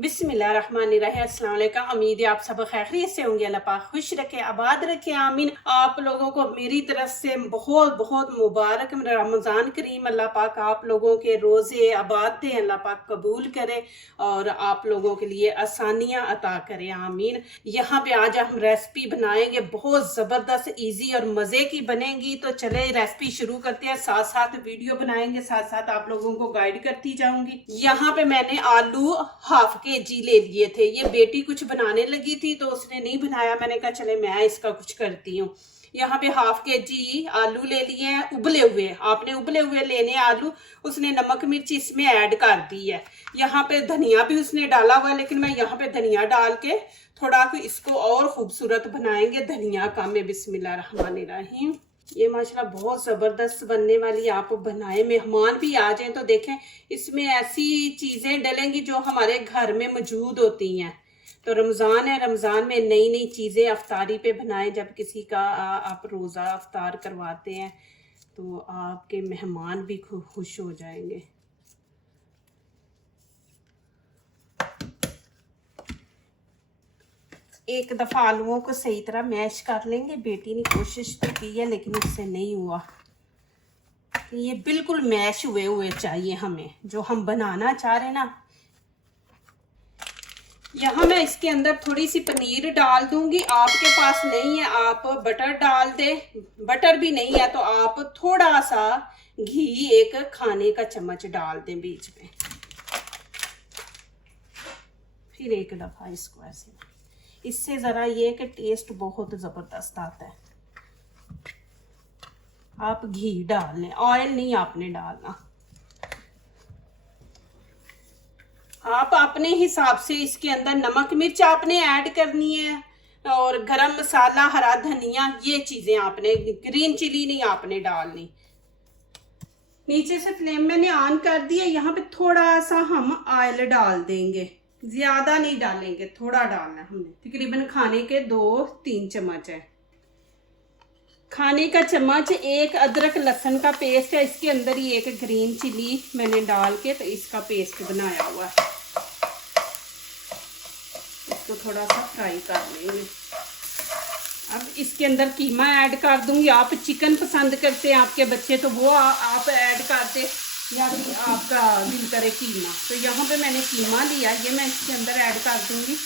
बिस्मिल्लाहिर्रहमानिर्रहीम। अस्सलाम वालेकुम। उम्मीद है आप सब खैरियत से होंगे। अल्लाह पाक खुश रखे, आबाद रखे, आमीन। आप लोगों को मेरी तरफ से बहुत बहुत मुबारक रमज़ान करीम। अल्लाह पाक आप लोगों के रोज़े आबाद दें, अल्लाह पाक कबूल करे और आप लोगों के लिए आसानियाँ अता करे, आमीन। यहाँ पे आज हम रेसिपी बनाएंगे, बहुत ज़बरदस्त ईजी और मज़े की बनेगी। तो चले रेसिपी शुरू करते हैं, साथ साथ वीडियो बनाएंगे, साथ साथ आप लोगों को गाइड करती जाऊंगी। यहाँ पे मैंने आलू हाफ केजी ले लिए थे। ये बेटी कुछ बनाने लगी थी तो उसने नहीं बनाया, मैंने कहा चले मैं इसका कुछ करती हूँ। यहाँ पे हाफ केजी आलू ले लिए हैं, उबले हुए। आपने उबले हुए लेने आलू। उसने नमक मिर्च इसमें ऐड कर दी है। यहाँ पे धनिया भी उसने डाला हुआ है, लेकिन मैं यहाँ पे धनिया डाल के थोड़ा इसको और खूबसूरत बनाएंगे। धनिया कम है। बिस्मिल्लाहिर्रहमानिर्रहीम। ये माशाल्लाह बहुत ज़बरदस्त बनने वाली है। आप बनाए, मेहमान भी आ जाएं तो देखें इसमें ऐसी चीज़ें डलेंगी जो हमारे घर में मौजूद होती हैं। तो रमज़ान है, रमज़ान में नई नई चीज़ें अफ्तारी पे बनाएं। जब किसी का आप रोज़ा अफ्तार करवाते हैं तो आपके मेहमान भी खुश हो जाएंगे। एक दफ़ा आलूओं को सही तरह मैश कर लेंगे। बेटी ने कोशिश तो की है लेकिन उससे नहीं हुआ। ये बिल्कुल मैश हुए हुए चाहिए हमें, जो हम बनाना चाह रहे हैं ना। यहाँ मैं इसके अंदर थोड़ी सी पनीर डाल दूंगी। आपके पास नहीं है आप बटर डाल दे। बटर भी नहीं है तो आप थोड़ा सा घी, एक खाने का चम्मच डाल दें बीच में। फिर एक दफ़ा इसको ऐसे, इससे ज़रा ये कि टेस्ट बहुत ज़बरदस्त आता है। आप घी डाल लें, ऑयल नहीं आपने डालना। आप अपने हिसाब से इसके अंदर नमक मिर्च आपने ऐड करनी है और गरम मसाला, हरा धनिया, ये चीज़ें आपने, ग्रीन चिली नहीं आपने डालनी। नीचे से फ्लेम मैंने ऑन कर दिया। यहाँ पे थोड़ा सा हम ऑयल डाल देंगे, ज़्यादा नहीं डालेंगे, थोड़ा डालना है हमने। तकरीबन खाने के 2-3 चम्मच है। खाने का चम्मच एक अदरक लहसुन का पेस्ट है। इसके अंदर ही एक ग्रीन चिली मैंने डाल के तो इसका पेस्ट बनाया हुआ है। इसको थोड़ा सा फ्राई कर लेंगे। अब इसके अंदर कीमा ऐड कर दूंगी। आप चिकन पसंद करते हैं आपके बच्चे तो वो आप ऐड कर दे, या फिर आपका दिल करे कीमा। तो यहाँ पे मैंने कीमा लिया, ये मैं इसके अंदर ऐड कर दूंगी।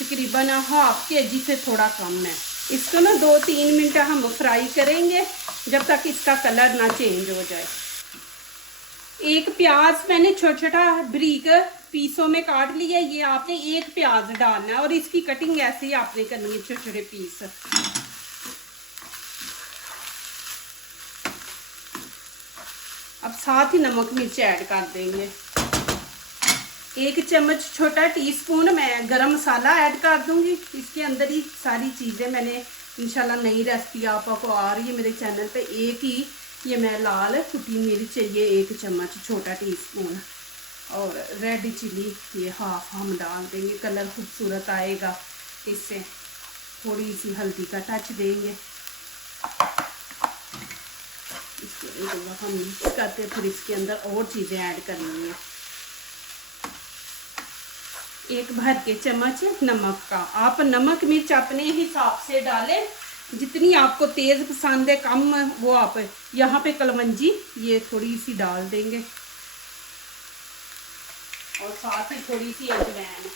तकरीबन हाफ केजी से थोड़ा कम है। इसको ना 2-3 मिनट हम फ्राई करेंगे जब तक इसका कलर ना चेंज हो जाए। एक प्याज मैंने छोटा छोटा बारीक पीसों में काट लिया। ये आपने एक प्याज डालना है और इसकी कटिंग ऐसे ही आपने करनी है, छोटे छोटे पीस। अब साथ ही नमक मिर्च ऐड कर देंगे। 1 चम्मच छोटा टीस्पून मैं गरम मसाला ऐड कर दूंगी। इसके अंदर ही सारी चीज़ें मैंने इंशाल्लाह नई रेसिपी आपको आ रही है मेरे चैनल पे। एक ही ये मैं लाल कुटी मिर्च, ये 1 चम्मच छोटा टीस्पून, और रेड चिली ये हाफ हम डाल देंगे। कलर खूबसूरत आएगा इससे। थोड़ी सी हल्दी का टच देंगे। इसको एक बार हम मिक्स करते, फिर इसके अंदर और चीज़ें ऐड करनी है। 1 भर के चम्मच नमक का। आप नमक मिर्च अपने हिसाब से डालें, जितनी आपको तेज़ पसंद है, कम वो आप। यहाँ पे कलवंजी ये थोड़ी सी डाल देंगे और साथ ही थोड़ी सी अजवाइन।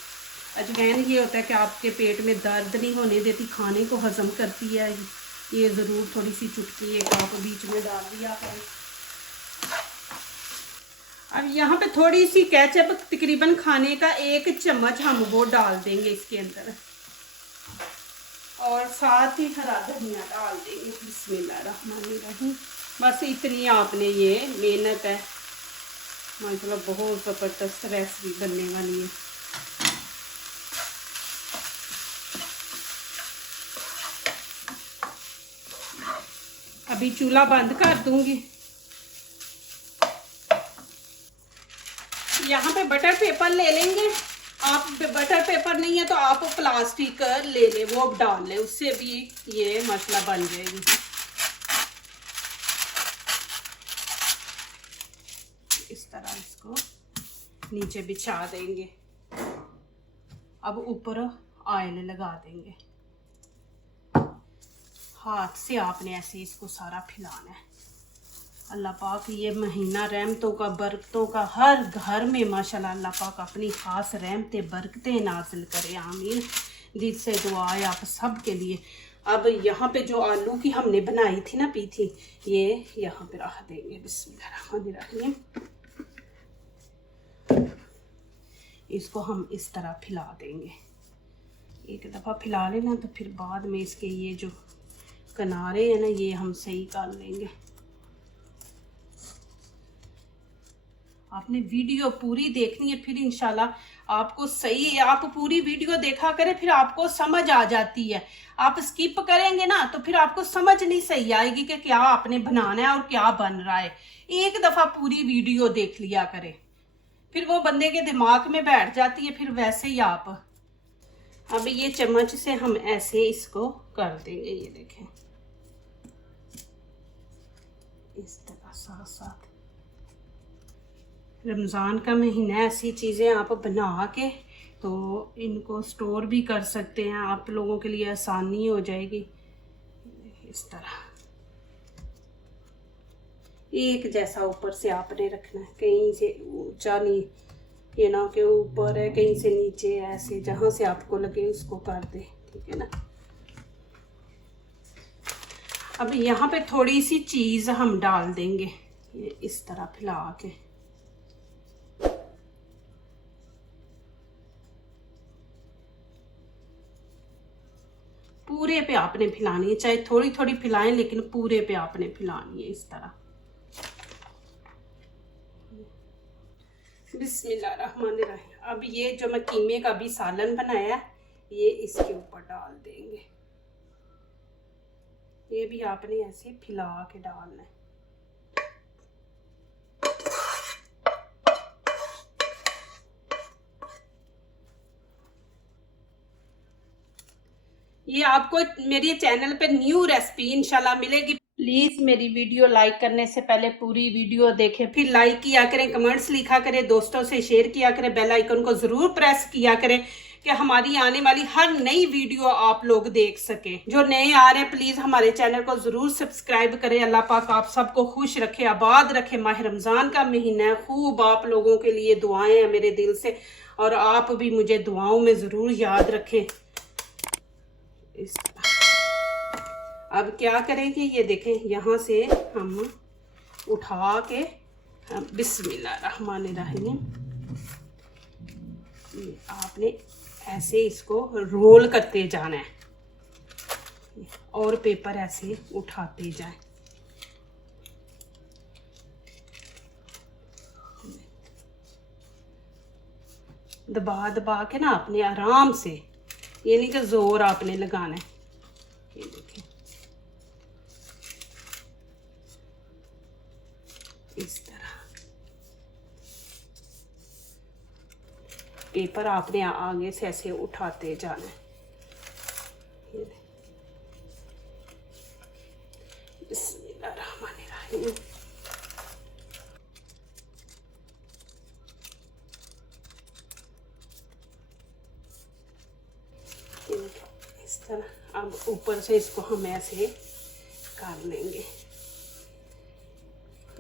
अजवाइन ये होता है कि आपके पेट में दर्द नहीं होने देती, खाने को हजम करती है। ये ज़रूर थोड़ी सी चुटकी एक आप बीच में डाल दिया करें। अब यहाँ पे थोड़ी सी केचप, तकरीबन खाने का 1 चम्मच हम वो डाल देंगे इसके अंदर, और साथ ही हरा धनिया डाल देंगे। बिस्मिल्लाहिर्रहमानिर्रहीम। बस इतनी आपने, ये मेहनत है माशाल्लाह, बहुत ज़बरदस्त रेसिपी बनने वाली है। अभी चूल्हा बंद कर दूंगी। यहाँ पे बटर पेपर ले लेंगे। आप बटर पेपर नहीं है तो आप प्लास्टिक ले ले, वो डाल लें, उससे भी ये मसाला बन जाएगी। इस तरह इसको नीचे बिछा देंगे। अब ऊपर ऑयल लगा देंगे। हाथ से आपने ऐसे इसको सारा फैलाना है। अल्लाह पाक ये महीना रहमतों का, बरकतों का, हर घर में माशाल्लाह अल्लाह पाक अपनी खास रहमतें बरकतें नाजिल करे, आमीन। दिल से दुआ है आप सब के लिए। अब यहाँ पे जो आलू की हमने बनाई थी ना पीठी, ये यहाँ पे रख देंगे। बिस्मिल्लाहिर्रहमानिर्रहीम। इसको हम इस तरह फैला देंगे। एक दफ़ा फैला लेना तो फिर बाद में इसके ये जो किनारे हैं ना, ये हम सही कर लेंगे। आपने वीडियो पूरी देखनी है, फिर इंशाल्लाह आपको सही, आप पूरी वीडियो देखा करें, फिर आपको समझ आ जाती है। आप स्किप करेंगे ना तो फिर आपको समझ नहीं सही आएगी कि क्या आपने बनाना है और क्या बन रहा है। एक दफ़ा पूरी वीडियो देख लिया करें, फिर वो बंदे के दिमाग में बैठ जाती है, फिर वैसे ही आप। अब ये चम्मच से हम ऐसे इसको कर देंगे, ये देखें इस तरह साथ साथ। रमज़ान का महीना, ऐसी चीज़ें आप बना के तो इनको स्टोर भी कर सकते हैं, आप लोगों के लिए आसानी हो जाएगी। इस तरह एक जैसा ऊपर से आपने रखना है, कहीं से ऊंचा नहीं, ये ना कि ऊपर है कहीं से नीचे, ऐसे जहाँ से आपको लगे उसको कर दे, ठीक है ना। अब यहाँ पे थोड़ी सी चीज़ हम डाल देंगे, ये इस तरह फैला के। पूरे पे आपने फैलानी है, चाहे थोड़ी थोड़ी फैलाएं लेकिन पूरे पे आपने फैलानी है इस तरह। बिस्मिल्लाहिर्रहमानिर्रहीम। अब ये जो मैं कीमे का भी सालन बनाया है, ये इसके ऊपर डाल देंगे। ये भी आपने ऐसे फैला के डालना है। ये आपको मेरी चैनल पे न्यू रेसिपी इंशाल्लाह मिलेगी। प्लीज़ मेरी वीडियो लाइक करने से पहले पूरी वीडियो देखें, फिर लाइक किया करें, कमेंट्स लिखा करें, दोस्तों से शेयर किया करें, बेल आइकन को ज़रूर प्रेस किया करें कि हमारी आने वाली हर नई वीडियो आप लोग देख सकें। जो नए आ रहे हैं प्लीज़ हमारे चैनल को ज़रूर सब्सक्राइब करें। अल्लाह पाक आप सबको खुश रखे, आबाद रखे। माह रमज़ान का महीना है, खूब आप लोगों के लिए दुआएं हैं मेरे दिल से, और आप भी मुझे दुआओं में ज़रूर याद रखें। इस अब क्या करेंगे, ये देखें यहाँ से हम उठा के बिस्मिल्लाहिर्रहमानिर्रहीम, आपने ऐसे इसको रोल करते जाना है और पेपर ऐसे उठाते जाएं। दबा दबा के ना आपने आराम से, ये नहीं कि जोर आपने लगाना है। ये देखिए इस तरह पेपर आपने आगे से ऐसे उठाते जाना है। बिस्मिल्लाहिर्रहमानिर्रहीम। इस तरह अब ऊपर से इसको हम ऐसे कर लेंगे,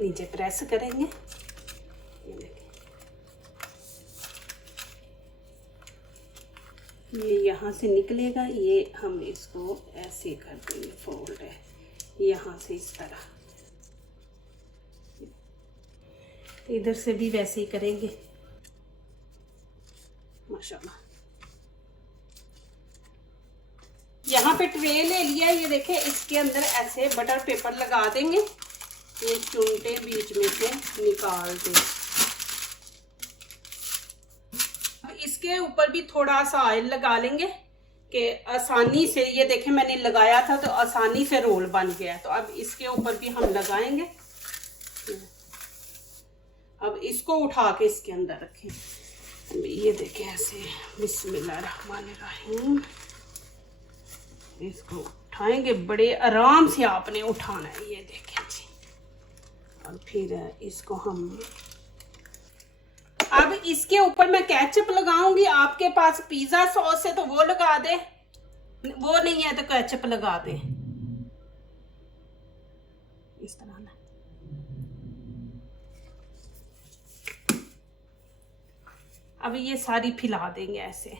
नीचे प्रेस करेंगे। ये यहाँ से निकलेगा, ये हम इसको ऐसे कर देंगे, फोल्ड है यहाँ से इस तरह। इधर से भी वैसे ही करेंगे माशाल्लाह। यहाँ पे ट्रे ले लिया, ये देखें, इसके अंदर ऐसे बटर पेपर लगा देंगे, ये चुनटे बीच में से निकाल दें। इसके ऊपर भी थोड़ा सा ऑयल लगा लेंगे कि आसानी से, ये देखें मैंने लगाया था तो आसानी से रोल बन गया। तो अब इसके ऊपर भी हम लगाएंगे। अब इसको उठा के इसके अंदर रखें। ये देखें ऐसे बिस्मिल्लाहिर्रहमानिर्रहीम, इसको उठाएंगे, बड़े आराम से आपने उठाना है। ये देखें जी, और फिर इसको हम अब इसके ऊपर मैं केचप लगाऊंगी। आपके पास पिज्जा सॉस है तो वो लगा दे, वो नहीं है तो केचप लगा दे। इस तरह ना। अब ये सारी फैला देंगे ऐसे।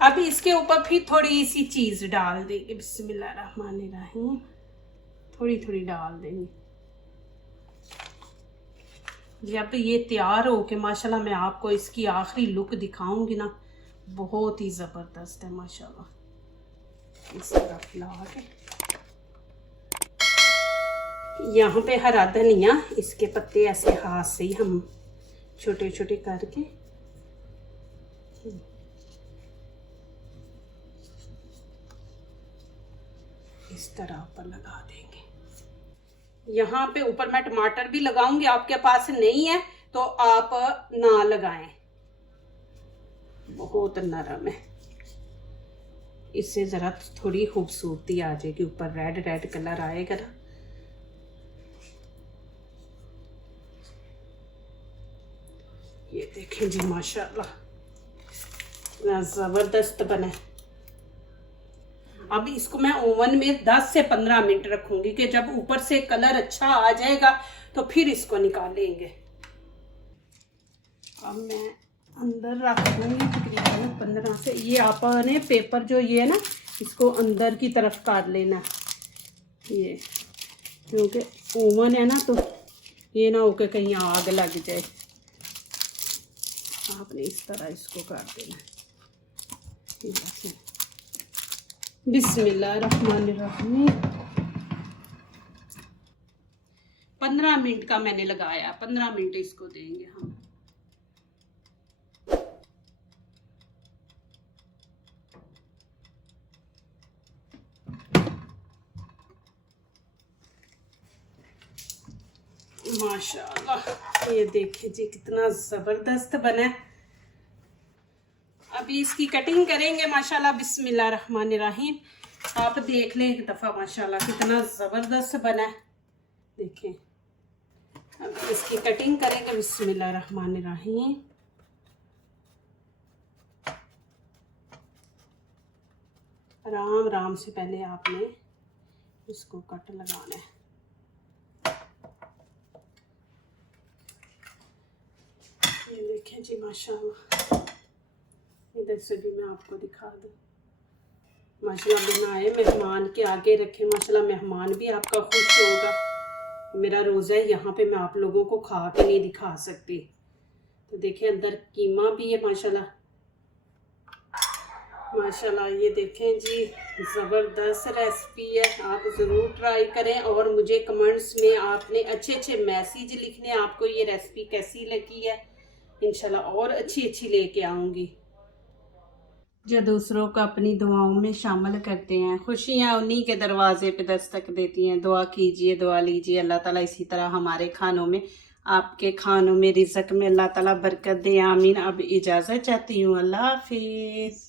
अब इसके ऊपर फिर थोड़ी सी चीज डाल देंगे। बिस्मिल्लाहिर्रहमानिर्रहीम। थोड़ी थोड़ी डाल देंगे। जब ये तैयार हो के माशाल्लाह मैं आपको इसकी आखिरी लुक दिखाऊंगी ना, बहुत ही जबरदस्त है माशाल्लाह। इस तरह फैला के यहाँ पे हरा धनिया, इसके पत्ते ऐसे हाथ से ही हम छोटे छोटे करके इस तरह ऊपर लगा देंगे। यहाँ पे ऊपर मैं टमाटर भी लगाऊंगी। आपके पास नहीं है तो आप ना लगाएं, बहुत नरम है। इससे जरा थोड़ी खूबसूरती आ जाएगी, ऊपर रेड रेड कलर आएगा ना। ये देखें जी माशाल्लाह जबरदस्त बना। अब इसको मैं ओवन में 10 से 15 मिनट रखूंगी कि जब ऊपर से कलर अच्छा आ जाएगा तो फिर इसको निकालेंगे। अब मैं अंदर रख दूंगी तकरीबन 15 से। ये आपने पेपर जो ये है ना, इसको अंदर की तरफ कर लेना ये, क्योंकि ओवन है ना तो ये ना हो के कहीं आग लग जाए। आपने इस तरह इसको कर देना। बिस्मिल्लाहिर्रहमानिर्रहीम। 15 मिनट का मैंने लगाया, 15 मिनट इसको देंगे हम। माशाल्लाह ये देखिए जी कितना जबरदस्त बना है। अभी इसकी कटिंग करेंगे माशाल्लाह। बिस्मिल्लाहिर्रहमानिर्रहीम। आप देख लें एक दफ़ा माशाल्लाह कितना ज़बरदस्त बना है। देखें अब इसकी कटिंग करेंगे। बिस्मिल्लाहिर्रहमानिर्रहीम। आराम आराम से पहले आपने इसको कट लगाना है। ये देखें जी माशाल्लाह। इधर से भी मैं आपको दिखा दूँ। माशाल्लाह बनाए मेहमान के आगे रखे, माशाल्लाह मेहमान भी आपका खुश होगा। मेरा रोज़ा है, यहाँ पे मैं आप लोगों को खा के नहीं दिखा सकती। तो देखिए अंदर कीमा भी है माशाल्लाह। माशाल्लाह ये देखें जी ज़बरदस्त रेसिपी है। आप ज़रूर ट्राई करें और मुझे कमेंट्स में आपने अच्छे अच्छे मैसेज लिखने, आपको ये रेसिपी कैसी लगी है। इंशाल्लाह और अच्छी अच्छी लेके आऊँगी। जो दूसरों को अपनी दुआओं में शामिल करते हैं, खुशियाँ उन्हीं के दरवाजे पे दस्तक देती हैं। दुआ कीजिए, दुआ लीजिए, अल्लाह ताला इसी तरह हमारे खानों में, आपके खानों में, रिज़्क़ में अल्लाह ताला बरकत दे। आमीन। अब इजाज़त चाहती हूँ। अल्लाह हाफिज़।